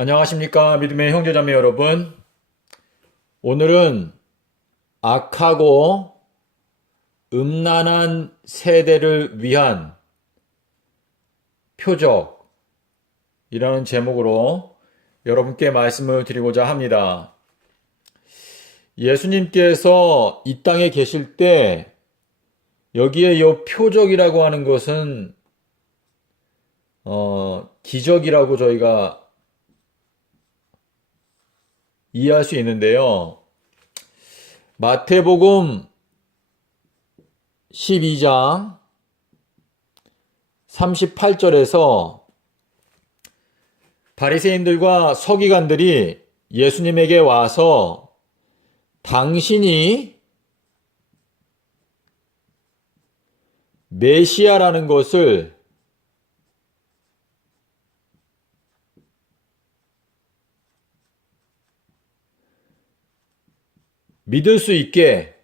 안녕하십니까 믿음의 형제자매 여러분 오늘은 악하고 음란한 세대를 위한 표적이라는 제목으로 여러분께 말씀을 드리고자 합니다. 예수님께서 이 땅에 계실 때 여기에 이 표적이라고 하는 것은 어, 기적이라고 저희가 이해할 수 있는데요. 마태복음 12장 38절에서 바리새인들과 서기관들이 예수님에게 와서 당신이 메시아라는 것을 믿을 수 있게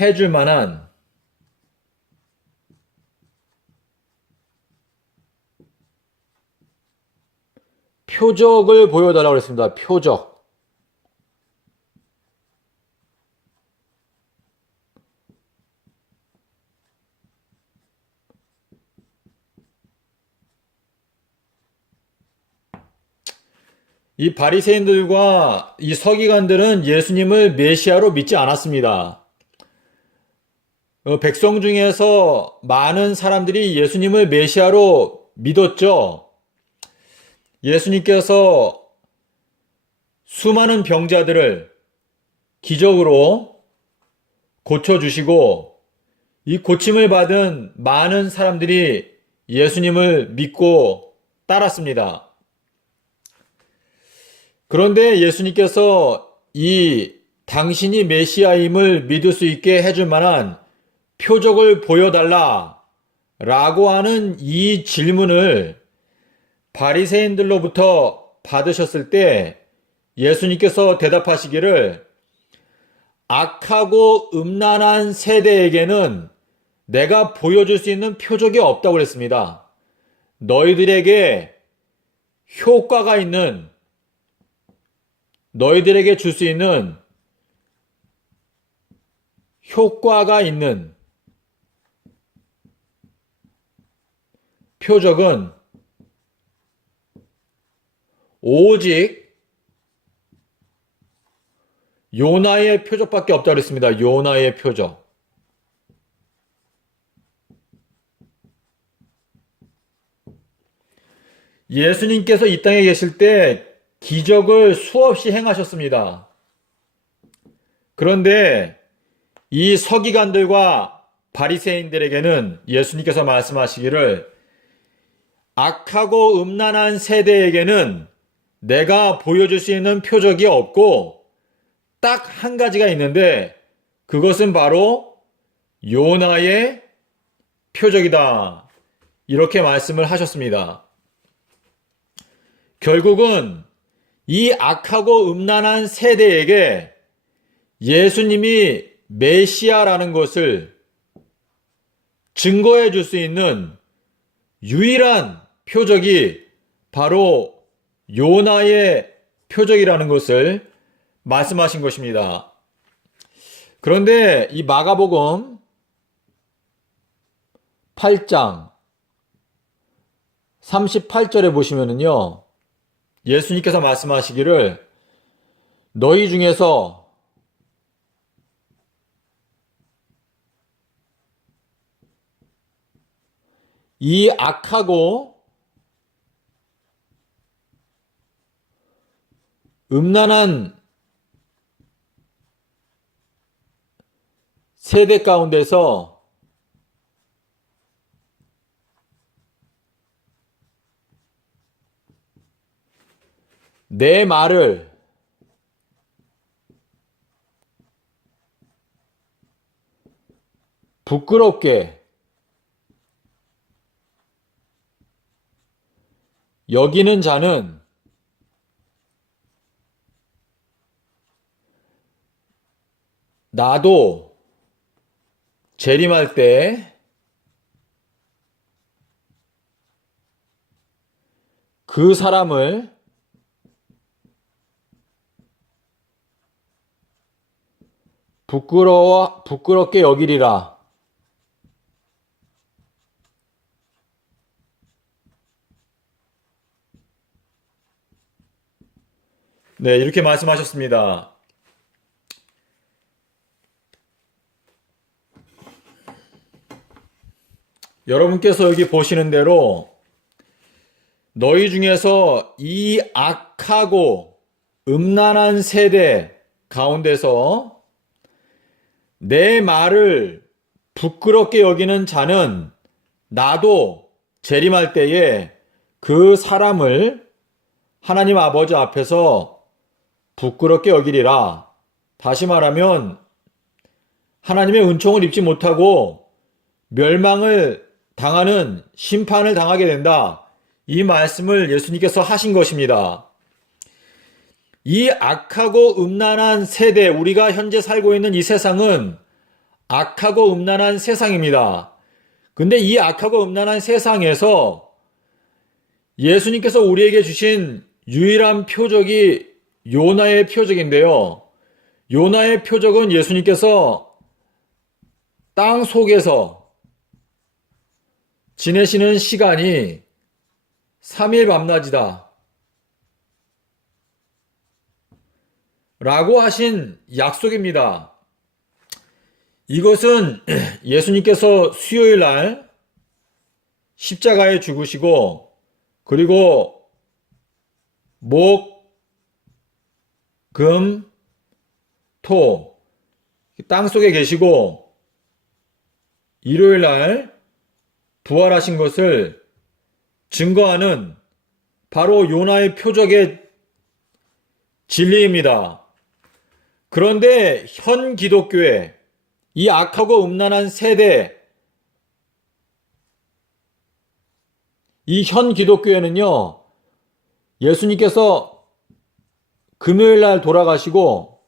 해줄 만한 표적을 보여달라고 했습니다. 표적. 이 바리새인들과 이 서기관들은 예수님을 메시아로 믿지 않았습니다. 어, 백성 중에서 많은 사람들이 예수님을 메시아로 믿었죠. 예수님께서 수많은 병자들을 기적으로 고쳐주시고 이 고침을 받은 많은 사람들이 예수님을 믿고 따랐습니다. 그런데 예수님께서 이 당신이 메시아임을 믿을 수 있게 해줄 만한 표적을 보여달라 라고 하는 이 질문을 바리새인들로부터 받으셨을 때 예수님께서 대답하시기를 악하고 음란한 세대에게는 내가 보여줄 수 있는 표적이 없다고 그랬습니다. 너희들에게 효과가 있는 너희들에게 줄 수 있는 효과가 있는 표적은 오직 요나의 표적밖에 없다고 그랬습니다. 요나의 표적. 예수님께서 이 땅에 계실 때 기적을 수없이 행하셨습니다. 그런데 이 서기관들과 바리새인들에게는 예수님께서 말씀하시기를 악하고 음란한 세대에게는 내가 보여줄 수 있는 표적이 없고 딱 한 가지가 있는데 그것은 바로 요나의 표적이다. 이렇게 말씀을 하셨습니다. 결국은 이 악하고 음란한 세대에게 예수님이 메시아라는 것을 증거해 줄 수 있는 유일한 표적이 바로 요나의 표적이라는 것을 말씀하신 것입니다. 그런데 이 마가복음 8장 38절에 보시면은요. 예수님께서 말씀하시기를 너희 중에서 이 악하고 음란한 세대 가운데서 내 말을 부끄럽게 여기는 자는 나도 재림할 때 그 사람을 부끄러워 부끄럽게 여기리라. 네, 이렇게 말씀하셨습니다. 여러분께서 여기 보시는 대로 너희 중에서 이 악하고 음란한 세대 가운데서 내 말을 부끄럽게 여기는 자는 나도 재림할 때에 그 사람을 하나님 아버지 앞에서 부끄럽게 여기리라. 다시 말하면 하나님의 은총을 입지 못하고 멸망을 당하는 심판을 당하게 된다. 이 말씀을 예수님께서 하신 것입니다. 이 악하고 음란한 세대, 우리가 현재 살고 있는 이 세상은 악하고 음란한 세상입니다. 근데 이 악하고 음란한 세상에서 예수님께서 우리에게 주신 유일한 표적이 요나의 표적인데요. 요나의 표적은 예수님께서 땅 속에서 지내시는 시간이 3일 밤낮이다. 라고 하신 약속입니다. 이것은 예수님께서 수요일 날 십자가에 죽으시고 그리고 목, 금, 토, 땅 속에 계시고 일요일 날 부활하신 것을 증거하는 바로 요나의 표적의 진리입니다. 그런데 현 기독교회, 이 악하고 음란한 세대, 이 현 기독교회는요, 예수님께서 금요일 날 돌아가시고,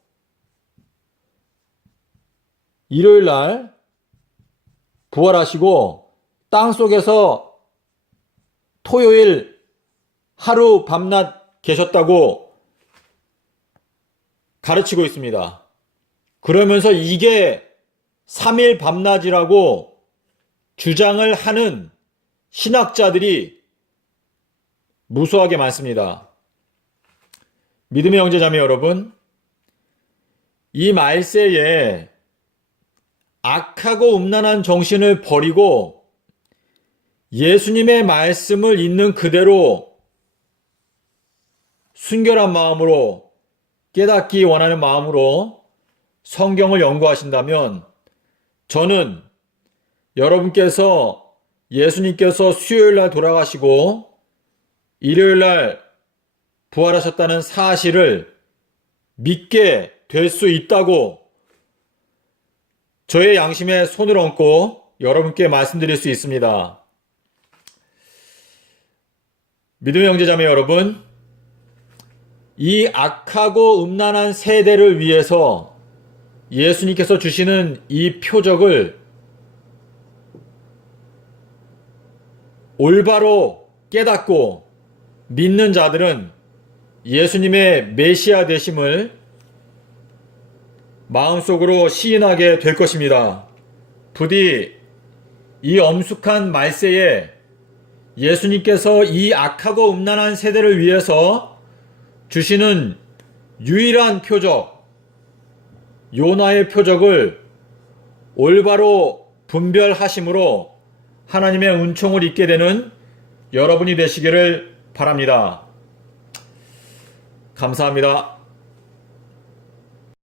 일요일 날 부활하시고, 땅 속에서 토요일 하루 밤낮 계셨다고 가르치고 있습니다. 그러면서 이게 3일 밤낮이라고 주장을 하는 신학자들이 무수하게 많습니다. 믿음의 형제자매 여러분, 이 말세에 악하고 음란한 정신을 버리고 예수님의 말씀을 있는 그대로 순결한 마음으로 깨닫기 원하는 마음으로 성경을 연구하신다면 저는 여러분께서 예수님께서 수요일 날 돌아가시고 일요일 날 부활하셨다는 사실을 믿게 될 수 있다고 저의 양심에 손을 얹고 여러분께 말씀드릴 수 있습니다. 믿음의 형제자매 여러분, 이 악하고 음란한 세대를 위해서 예수님께서 주시는 이 표적을 올바로 깨닫고 믿는 자들은 예수님의 메시아 되심을 마음속으로 시인하게 될 것입니다. 부디 이 엄숙한 말세에 예수님께서 이 악하고 음란한 세대를 위해서 주시는 유일한 표적, 요나의 표적을 올바로 분별하심으로 하나님의 은총을 입게 되는 여러분이 되시기를 바랍니다. 감사합니다.